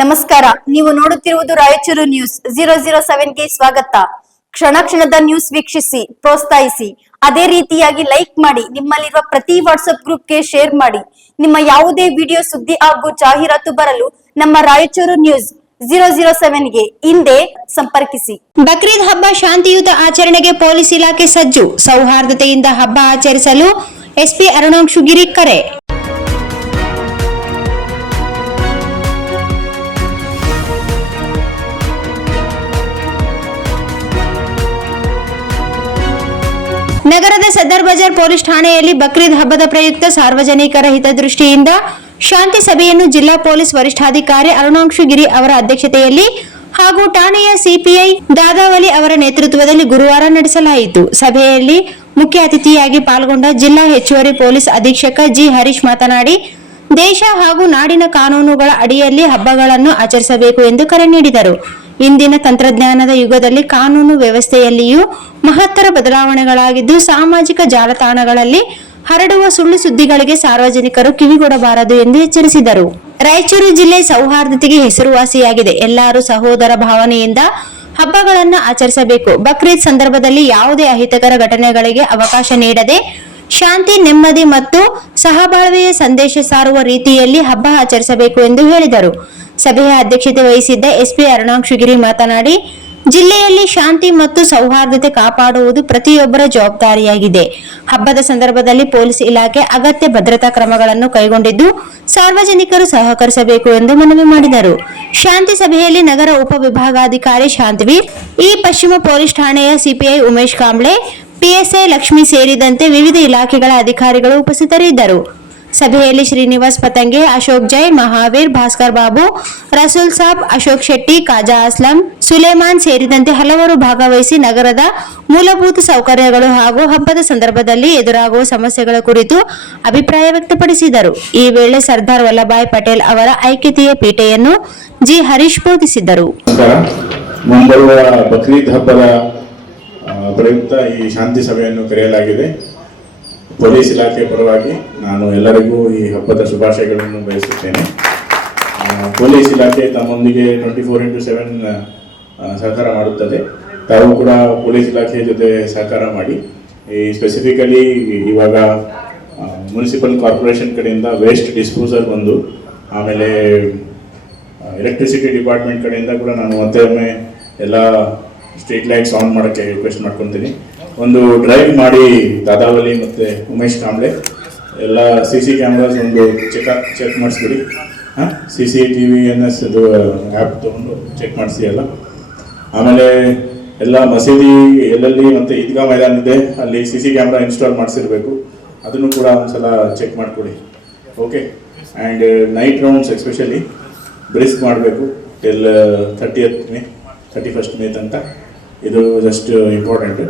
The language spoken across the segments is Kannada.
ನಮಸ್ಕಾರ, ನೀವು ನೋಡುತ್ತಿರುವುದು ರಾಯಚೂರು ನ್ಯೂಸ್ 007ಗೆ ಸ್ವಾಗತ. ಕ್ಷಣ ಕ್ಷಣದ ನ್ಯೂಸ್ ವೀಕ್ಷಿಸಿ, ಪ್ರೋತ್ಸಾಹಿಸಿ. ಅದೇ ರೀತಿಯಾಗಿ ಲೈಕ್ ಮಾಡಿ, ನಿಮ್ಮಲ್ಲಿರುವ ಪ್ರತಿ ವಾಟ್ಸ್ಆಪ್ ಗ್ರೂಪ್ಗೆ ಶೇರ್ ಮಾಡಿ. ನಿಮ್ಮ ಯಾವುದೇ ವಿಡಿಯೋ, ಸುದ್ದಿ ಹಾಗೂ ಜಾಹೀರಾತು ಬರಲು ನಮ್ಮ ರಾಯಚೂರು ನ್ಯೂಸ್ 007ಗೆ ಹಿಂದೆ ಸಂಪರ್ಕಿಸಿ. ಬಕ್ರೀದ್ ಹಬ್ಬ ಶಾಂತಿಯುತ ಆಚರಣೆಗೆ ಪೊಲೀಸ್ ಇಲಾಖೆ ಸಜ್ಜು. ಸೌಹಾರ್ದತೆಯಿಂದ ಹಬ್ಬ ಆಚರಿಸಲು ಎಸ್ಪಿ ಅರುಣಾಂಶುಗಿರಿ ಕರೆ. ನಗರದ ಸದರ್ ಬಜಾರ್ ಪೊಲೀಸ್ ಠಾಣೆಯಲ್ಲಿ ಬಕ್ರೀದ್ ಹಬ್ಬದ ಪ್ರಯುಕ್ತ ಸಾರ್ವಜನಿಕರ ಹಿತದೃಷ್ಟಿಯಿಂದ ಶಾಂತಿ ಸಭೆಯನ್ನು ಜಿಲ್ಲಾ ಪೊಲೀಸ್ ವರಿಷ್ಠಾಧಿಕಾರಿ ಅರುಣಾಂಶುಗಿರಿ ಅವರ ಅಧ್ಯಕ್ಷತೆಯಲ್ಲಿ ಹಾಗೂ ಠಾಣೆಯ ಸಿಪಿಐ ದಾದಾವಲಿ ಅವರ ನೇತೃತ್ವದಲ್ಲಿ ಗುರುವಾರ ನಡೆಸಲಾಯಿತು. ಸಭೆಯಲ್ಲಿ ಮುಖ್ಯ ಅತಿಥಿಯಾಗಿ ಪಾಲ್ಗೊಂಡ ಜಿಲ್ಲಾ ಹೆಚ್ಚುವರಿ ಪೊಲೀಸ್ ಅಧೀಕ್ಷಕ ಜಿ ಹರೀಶ್ ಮಾತನಾಡಿ, ದೇಶ ಹಾಗೂ ನಾಡಿನ ಕಾನೂನುಗಳ ಅಡಿಯಲ್ಲಿ ಹಬ್ಬಗಳನ್ನು ಆಚರಿಸಬೇಕು ಎಂದು ಕರೆ ನೀಡಿದರು. ಇಂದಿನ ತಂತ್ರಜ್ಞಾನದ ಯುಗದಲ್ಲಿ ಕಾನೂನು ವ್ಯವಸ್ಥೆಯಲ್ಲಿಯೂ ಮಹತ್ತರ ಬದಲಾವಣೆಗಳಾಗಿದ್ದು, ಸಾಮಾಜಿಕ ಜಾಲತಾಣಗಳಲ್ಲಿ ಹರಡುವ ಸುಳ್ಳು ಸುದ್ದಿಗಳಿಗೆ ಸಾರ್ವಜನಿಕರು ಕಿವಿಗೊಡಬಾರದು ಎಂದು ಎಚ್ಚರಿಸಿದರು. ರಾಯಚೂರು ಜಿಲ್ಲೆ ಸೌಹಾರ್ದತೆಗೆ ಹೆಸರುವಾಸಿಯಾಗಿದೆ. ಎಲ್ಲರೂ ಸಹೋದರ ಭಾವನೆಯಿಂದ ಹಬ್ಬಗಳನ್ನು ಆಚರಿಸಬೇಕು. ಬಕ್ರೀದ್ ಸಂದರ್ಭದಲ್ಲಿ ಯಾವುದೇ ಅಹಿತಕರ ಘಟನೆಗಳಿಗೆ ಅವಕಾಶ ನೀಡದೆ ಶಾಂತಿ, ನೆಮ್ಮದಿ ಮತ್ತು ಸಹಬಾಳ್ವೆಯ ಸಂದೇಶ ಸಾರುವ ರೀತಿಯಲ್ಲಿ ಹಬ್ಬ ಆಚರಿಸಬೇಕು ಎಂದು ಹೇಳಿದರು. ಸಭೆಯ ಅಧ್ಯಕ್ಷತೆ ವಹಿಸಿದ್ದ ಎಸ್ಪಿ ಅರುಣಾಂಶುಗಿರಿ ಮಾತನಾಡಿ, ಜಿಲ್ಲೆಯಲ್ಲಿ ಶಾಂತಿ ಮತ್ತು ಸೌಹಾರ್ದತೆ ಕಾಪಾಡುವುದು ಪ್ರತಿಯೊಬ್ಬರ ಜವಾಬ್ದಾರಿಯಾಗಿದೆ. ಹಬ್ಬದ ಸಂದರ್ಭದಲ್ಲಿ ಪೊಲೀಸ್ ಇಲಾಖೆ ಅಗತ್ಯ ಭದ್ರತಾ ಕ್ರಮಗಳನ್ನು ಕೈಗೊಂಡಿದ್ದು, ಸಾರ್ವಜನಿಕರು ಸಹಕರಿಸಬೇಕು ಎಂದು ಮನವಿ ಮಾಡಿದರು. ಶಾಂತಿ ಸಭೆಯಲ್ಲಿ ನಗರ ಉಪವಿಭಾಗಾಧಿಕಾರಿ ಶಾಂತವೀರ್, ಈ ಪಶ್ಚಿಮ ಪೊಲೀಸ್ ಠಾಣೆಯ ಸಿಪಿಐ ಉಮೇಶ್ ಕಾಂಬ್ಳೆ, ಪಿಎಸ್ಐ ಲಕ್ಷ್ಮಿ ಸೇರಿದಂತೆ ವಿವಿಧ ಇಲಾಖೆಗಳ ಅಧಿಕಾರಿಗಳು ಉಪಸ್ಥಿತರಿದ್ದರು. ಸಭೆಯಲ್ಲಿ ಶ್ರೀನಿವಾಸ್ ಪತಂಗೆ, ಅಶೋಕ್ ಜೈನ್, ಮಹಾವೀರ್, ಭಾಸ್ಕರ್ ಬಾಬು, ರಸೂಲ್ ಸಾಬ್, ಅಶೋಕ್ ಶೆಟ್ಟಿ, ಖಾಜಾ ಅಸ್ಲಂ, ಸುಲೇಮಾನ್ ಸೇರಿದಂತೆ ಹಲವರು ಭಾಗವಹಿಸಿ ನಗರದ ಮೂಲಭೂತ ಸೌಕರ್ಯಗಳು ಹಾಗೂ ಹಬ್ಬದ ಸಂದರ್ಭದಲ್ಲಿ ಎದುರಾಗುವ ಸಮಸ್ಯೆಗಳ ಕುರಿತು ಅಭಿಪ್ರಾಯ ವ್ಯಕ್ತಪಡಿಸಿದರು. ಈ ವೇಳೆ ಸರ್ದಾರ್ ವಲ್ಲಭಾಯ್ ಪಟೇಲ್ ಅವರ ಐಕ್ಯತೆಯ ಪೀಠೆಯನ್ನು ಜಿ ಹರೀಶ್ ಬೋಧಿಸಿದರು. ಮುಂಬರುವ ಬಕ್ರೀದ್ ಹಬ್ಬದ ಪ್ರಯುಕ್ತ ಈ ಶಾಂತಿ ಸಭೆಯನ್ನು ಕರೆಯಲಾಗಿದೆ. ಪೊಲೀಸ್ ಇಲಾಖೆ ಪರವಾಗಿ ನಾನು ಎಲ್ಲರಿಗೂ ಈ ಹಬ್ಬದ ಶುಭಾಶಯಗಳನ್ನು ಬಯಸುತ್ತೇನೆ. ಪೊಲೀಸ್ ಇಲಾಖೆ ತಮ್ಮೊಂದಿಗೆ 24x7 ಸಹಕಾರ ಮಾಡುತ್ತದೆ. ತಾವು ಕೂಡ ಪೊಲೀಸ್ ಇಲಾಖೆ ಜೊತೆ ಸಹಕಾರ ಮಾಡಿ, ಈ ಸ್ಪೆಸಿಫಿಕಲಿ ಇವಾಗ ಮುನ್ಸಿಪಲ್ ಕಾರ್ಪೊರೇಷನ್ ಕಡೆಯಿಂದ ವೇಸ್ಟ್ ಡಿಸ್ಪೋಸಲ್ ಒಂದು, ಆಮೇಲೆ ಎಲೆಕ್ಟ್ರಿಸಿಟಿ ಡಿಪಾರ್ಟ್ಮೆಂಟ್ ಕಡೆಯಿಂದ ಕೂಡ ನಾನು ಒಮ್ಮೆ ಎಲ್ಲ ಸ್ಟ್ರೀಟ್ ಲೈಟ್ಸ್ ಆನ್ ಮಾಡೋಕ್ಕೆ ರಿಕ್ವೆಸ್ಟ್ ಮಾಡ್ಕೊತೀನಿ. ಒಂದು ಡ್ರೈವ್ ಮಾಡಿ ದಾದಾವಲಿ ಮತ್ತು ಉಮೇಶ್ ಕಾಂಬ್ಳೆ ಎಲ್ಲ CC ಕ್ಯಾಮ್ರಾಸ್ ಒಂದು ಚೆಕ್ ಮಾಡಿಸ್ಬಿಡಿ. CCTVNS ಅದು ಆ್ಯಪ್ ತೊಗೊಂಡು ಚೆಕ್ ಮಾಡಿಸಿ ಎಲ್ಲ. ಆಮೇಲೆ ಎಲ್ಲ ಮಸೀದಿ ಎಲ್ಲೆಲ್ಲಿ ಮತ್ತು ಈದ್ಗಾ ಮೈದಾನ ಇದೆ ಅಲ್ಲಿ CC ಕ್ಯಾಮ್ರಾ ಇನ್ಸ್ಟಾಲ್ ಮಾಡಿಸಿರ್ಬೇಕು, ಅದನ್ನು ಕೂಡ ಒಂದ್ಸಲ ಚೆಕ್ ಮಾಡಿಕೊಡಿ. Okay. And night rounds especially brisk ಮಾಡಬೇಕು ಟಿಲ್ 31st ಮೇ ತನಕ. ಇದು ಜಸ್ಟ್ ಇಂಪಾರ್ಟೆಂಟ್.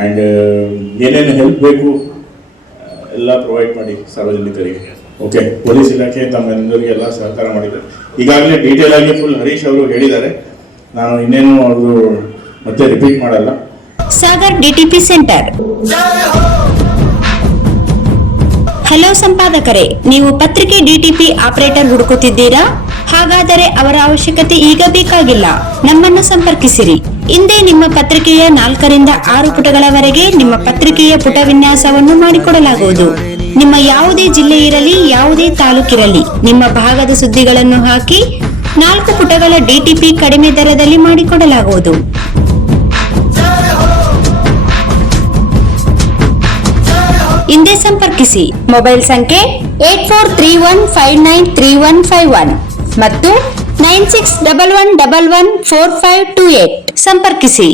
ಆ್ಯಂಡ್ ಏನೇನು ಹೆಲ್ಪ್ ಬೇಕು ಎಲ್ಲ ಪ್ರೊವೈಡ್ ಮಾಡಿ ಸಾರ್ವಜನಿಕರಿಗೆ. ಓಕೆ. ಪೊಲೀಸ್ ಇಲಾಖೆ ತಮ್ಮೆಲ್ಲರಿಗೆಲ್ಲ ಸಹಕಾರ ಮಾಡಿದ್ದಾರೆ. ಈಗಾಗಲೇ ಡೀಟೇಲ್ ಆಗಿ ಫುಲ್ ಹರೀಶ್ ಅವರು ಹೇಳಿದ್ದಾರೆ, ನಾನು ಇನ್ನೇನು ಅವರು ಮತ್ತೆ ರಿಪೀಟ್ ಮಾಡಲ್ಲ. Sagar DTP centre. ಹಲೋ ಸಂಪಾದಕರೇ, ನೀವು ಪತ್ರಿಕೆ ಡಿಟಿಪಿ ಆಪರೇಟರ್ ಹುಡುಕುತ್ತಿದ್ದೀರಾ? ಹಾಗಾದರೆ ಅವರ ಅವಶ್ಯಕತೆ ಈಗ ಬೇಕಾಗಿಲ್ಲ. ನಮ್ಮನ್ನು ಸಂಪರ್ಕಿಸಿರಿ. ಇಂದೇ ನಿಮ್ಮ ಪತ್ರಿಕೆಯ 4ರಿಂದ 6 ಪುಟಗಳವರೆಗೆ ನಿಮ್ಮ ಪತ್ರಿಕೆಯ ಪುಟ ವಿನ್ಯಾಸವನ್ನು ಮಾಡಿಕೊಡಲಾಗುವುದು. ನಿಮ್ಮ ಯಾವುದೇ ಜಿಲ್ಲೆ ಇರಲಿ, ಯಾವುದೇ ತಾಲೂಕಿರಲಿ, ನಿಮ್ಮ ಭಾಗದ ಸುದ್ದಿಗಳನ್ನು ಹಾಕಿ 4 ಪುಟಗಳ ಡಿಟಿಪಿ ಕಡಿಮೆ ದರದಲ್ಲಿ ಮಾಡಿಕೊಡಲಾಗುವುದು. ಇಂದೇ ಸಂಪರ್ಕಿಸಿ. ಮೊಬೈಲ್ ಸಂಖ್ಯೆ 8431593151 ಮತ್ತು 9611114528 ಸಂಪರ್ಕಿಸಿ.